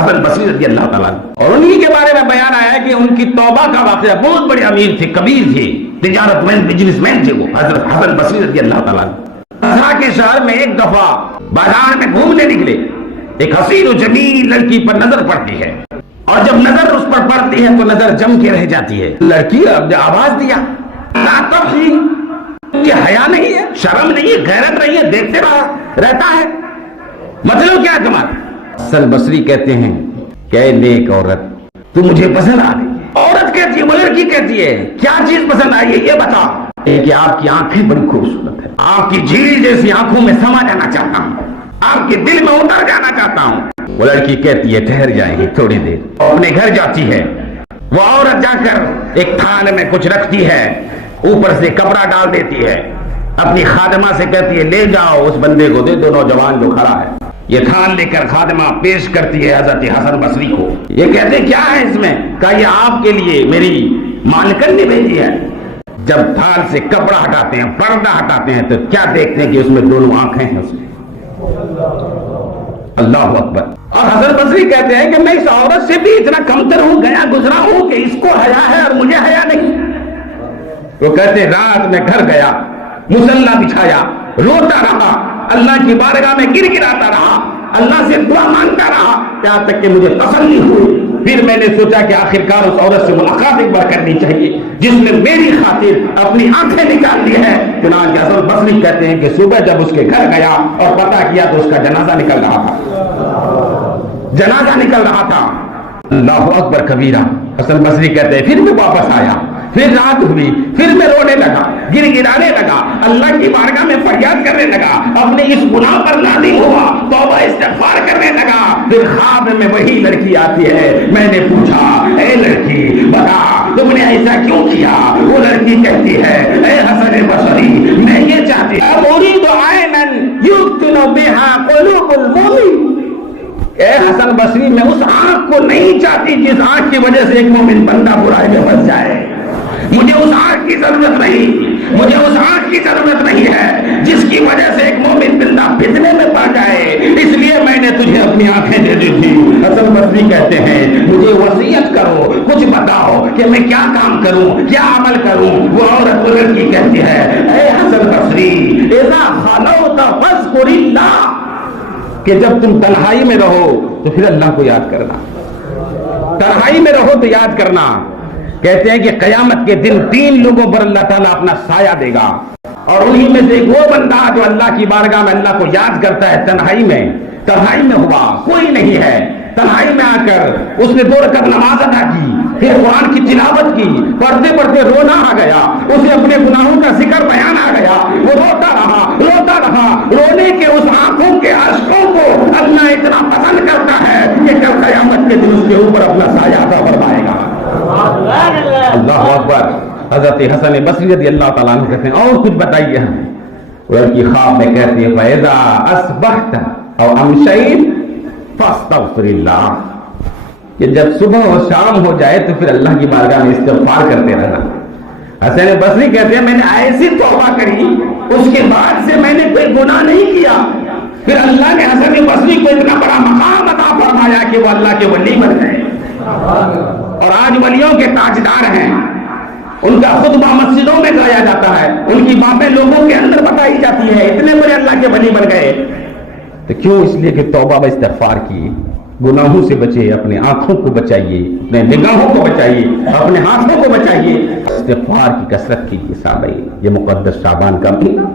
حسن بصری رضی اللہ تعالیٰ اور انہی کے بارے میں بیان آیا ہے کہ ان کی توبہ کا واقعہ، بہت بڑے امیر تھے، کبیر تھے، تجارت مین، بزنس مین تھے وہ حضرت حسن بصری رضی اللہ تعالیٰ۔ بصرہ کے شہر میں ایک دفعہ بازار میں گھومنے نکلے، ایک حسین و جمیل لڑکی پر نظر پڑتی ہے، اور جب نظر اس پر پڑتی ہے تو نظر جم کے رہ جاتی ہے۔ لڑکی اب آواز دیا، لا تبغی، کہ حیا نہیں ہے، شرم نہیں ہے، غیرت نہیں ہے، دیکھتے رہتا ہے، مطلب کیا تمہارا؟ حسن بصری کہتے ہیں کہ اے نیک عورت، تو مجھے پسند آ گئی۔ عورت کہتی ہے، وہ لڑکی کہتی ہے، کیا چیز پسند آئی ہے یہ بتا؟ کہ آپ کی آنکھیں بڑی خوبصورت ہیں، آپ کی جھیل جیسی آنکھوں میں سما جانا چاہتا ہوں، آپ کے دل میں اتر جانا چاہتا ہوں۔ وہ لڑکی کہتی ہے ٹھہر جائیں گے تھوڑی دیر، اپنے گھر جاتی ہے۔ وہ عورت جا کر ایک تھان میں کچھ رکھتی ہے، اوپر سے کپڑا ڈال دیتی ہے، اپنی خادمہ سے کہتی ہے لے جاؤ اس بندے کو دے دو، نوجوان جو کھڑا ہے۔ یہ تھان لے کر خادمہ پیش کرتی ہے حضرت حسن بصری کو۔ یہ کہتے کیا ہے اس میں؟ کہا یہ آپ کے لیے میری مالکن نے بھیجی ہے۔ جب تھان سے کپڑا ہٹاتے ہیں، پردہ ہٹاتے ہیں، تو کیا دیکھتے ہیں کہ اس میں دونوں آنکھیں ہیں اس میں۔ اللہ اکبر۔ اور حسن بصری کہتے ہیں کہ میں اس عورت سے بھی اتنا کمتر ہوں، گیا گزرا ہوں کہ اس کو حیا ہے اور مجھے حیا نہیں۔ وہ کہتے ہیں رات میں گھر گیا، مصلی بچھایا، روتا رہا، اللہ کی بارگاہ میں گر گراتا رہا، اللہ سے دعا مانگتا رہا، یہاں تک کہ مجھے تسلی ہوئی۔ پھر میں نے سوچا کہ آخرکار اس عورت سے ملاقات ایک بار کرنی چاہیے جس نے میری خاطر اپنی آنکھیں نکال دی ہے۔ چنانچہ حسن بصری کہتے ہیں کہ صبح جب اس کے گھر گیا اور پتہ کیا تو اس کا جنازہ نکل رہا تھا، جنازہ نکل رہا تھا۔ اللہ اکبر کبیرہ۔ حسن بصری کہتے ہیں پھر میں واپس آیا، پھر رات ہوئی، پھر میں رونے لگا، گر گرانے لگا، اللہ کی بارگاہ میں فریاد کرنے لگا، اپنے اس گناہ پر نادم ہوا، توبہ استغفار کرنے لگا۔ پھر خواب میں وہی لڑکی آتی ہے۔ میں نے پوچھا اے لڑکی بتا تم نے ایسا کیوں کیا؟ وہ لڑکی کہتی ہے اے حسن بصری میں یہ چاہتی ہوں اريد عينا يفتن بها قلوب المؤمن۔ اے حسن بصری میں اس آنکھ کو نہیں چاہتی جس آنکھ کی وجہ سے ایک مومن بندہ برائی میں پھنس جائے۔ مجھے اس آنکھ کی ضرورت نہیں، مجھے اس آنکھ کی ضرورت نہیں ہے جس کی وجہ سے ایک مومن بندہ فتنے میں پڑ جائے، اس لیے میں نے تجھے اپنی آنکھیں دے دی تھی۔ حسن بصری کہتے ہیں مجھے وصیت کرو، کچھ بتاؤ کہ میں کیا کام کروں، کیا عمل کروں؟ وہ عورت لڑکی کہتی ہے اے حسن بصری اذا خلوت فاذکر اللہ، کہ جب تم تنہائی میں رہو تو پھر اللہ کو یاد کرنا، تنہائی میں رہو تو یاد کرنا۔ کہتے ہیں کہ قیامت کے دن 3 لوگوں پر اللہ تعالیٰ اپنا سایہ دے گا، اور انہی میں سے ایک وہ بندہ جو اللہ کی بارگاہ میں اللہ کو یاد کرتا ہے تنہائی میں ہوا، کوئی نہیں ہے، تنہائی میں آ کر اس نے 2 رکعت نماز ادا کی، پھر قرآن کی تلاوت کی، پڑھتے پڑھتے رونا آ گیا، اسے اپنے گناہوں کا ذکر بیان آ گیا، وہ روتا رہا، رونے کے اس آنکھوں کے اشکوں کو اللہ اتنا پسند کرتا ہے کہ کل قیامت کے دن اس کے اوپر اپنا سایہ عطا فرمائے گا۔ اللہ اکبر۔ حضرت حسن بصری رضی اللہ تعالیٰ عنہ کہتے ہیں اور کچھ بتائیے ہمیں۔ لڑکی خواب میں کہتی ہے فَإِذَا أَصْبَحْتَ أَوْ أَمْسَيْتَ فَاسْتَغْفِرِ اللَّهَ، کہ جب صبح اور شام ہو جائے تو پھر اللہ کی بارگاہ میں استغفار کرتے رہنا۔ حسن بصری کہتے ہیں میں نے ایسی توبہ کری، اس کے بعد سے میں نے کوئی گناہ نہیں کیا، پھر اللہ نے حسن بصری کو اتنا بڑا مقام عطا فرمایا کہ وہ اللہ کے ولی بن گئے، اور آج ولیوں کے تاجدار ہیں، ان کا خطبہ مسجدوں میں گایا جاتا ہے، ان کی باتیں لوگوں کے اندر بتائی جاتی ہے، اتنے بڑے اللہ کے ولی بن گئے۔ تو کیوں؟ اس لیے کہ توبہ و استغفار کی، گناہوں سے بچے، اپنے آنکھوں کو بچائیے، اپنے نگاہوں کو بچائیے، اپنے ہاتھوں کو بچائیے، استغفار کی کثرت کی۔ یہ مقدس شعبان کا مہینہ